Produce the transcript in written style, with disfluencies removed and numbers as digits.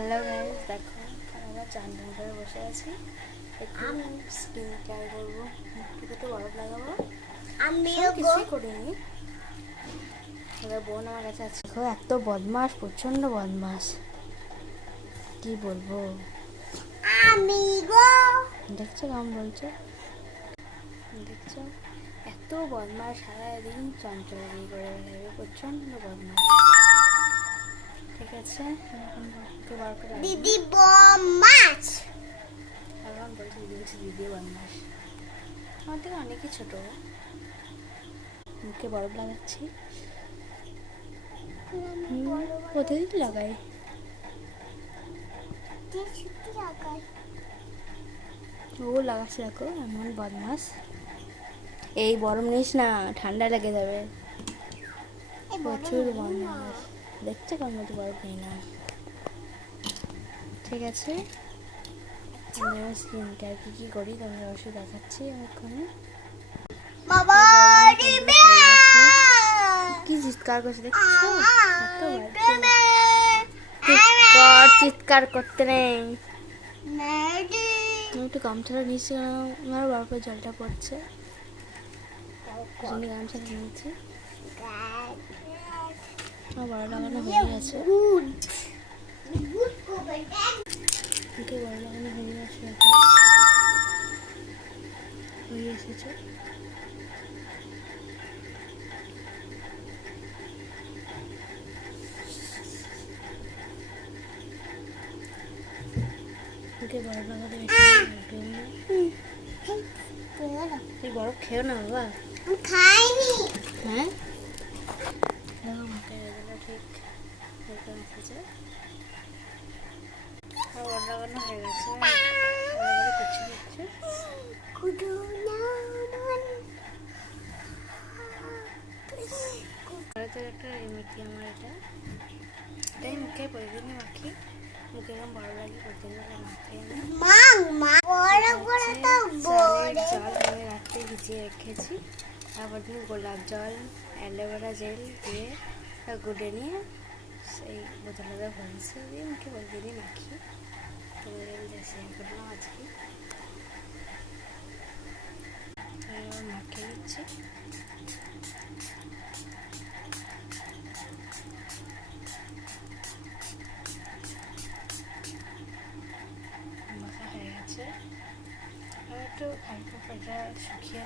Hello guys, দেখো আমরা চান করে বসে আছি। একটু স্কিন কেয়ার করবো, মুখটাতে একটু বরফ লাগাবো। আমি কিছুই করিনি। এবার বোন আমার কাছে আছে। দেখো এত বদমাস, প্রচন্ড বদমাস, কি বলবো। আমি গো দেখছো কেমন বলছো, দেখছো এত বদমাস, সারাদিন চঞ্চল করে বেড়াবে, প্রচন্ড বদমাস। ঠিক আছে, দিদি বদমাস। এখন বলছি দিদি বদমাস। আমার থেকে অনেকই ছোট। মুখে বরফ লাগাচ্ছি, প্রতিদিন লাগাই। ও লাগাচ্ছে, দেখো এমন বদমাস। এই বরফ নিস না, ঠান্ডা লেগে যাবে। প্রচুর বদমাস, দেখছো কেমন মতো বরফ নেই না। ঠিক আছে, স্কিন কেয়ার কি করি তোমাদের অবশ্যই দেখাচ্ছি এক্ষুনি। কি চিৎকার করছে দেখছো, চিৎকার করতে নেই। আমি একটু গামছাটা নিচ্ছি, আমার বরফের জলটা পড়ছে, গামছাটা নিচ্ছি। আমার বড় লাগানো হয়ে গেছে, বড় লাগানো হয়ে গেছে, হয়ে এসেছে। ওকে বরফ লাগাতে তুই বরফ খেও না বাবা, খাইনি। হ্যাঁ দেখো মুখে ঠিক এসেছে, বরফ লাগানো হয়ে গেছে। কিছু দিচ্ছে ভারতের একটা রেমেডি, আমার এটাই মুখে প্রতিদিনই মাখি। মুখে এরকম বড় লাগে, প্রতিদিন মাথায় জল আমি রাত্রে ভিজিয়ে রেখেছি। তারপর দিন গোলাপ জল, অ্যালোভেরা জেল দিয়ে গুঁড়ে নিয়ে সেই বোতলে ভরেছি, দিয়ে মুখে প্রতিদিনই মাখি। তোমাদের শেয়ার করলাম আজকে। মাখিয়ে নিচ্ছি। মাখা হয়ে গেছে, একটু হালকা পাটা শুকিয়ে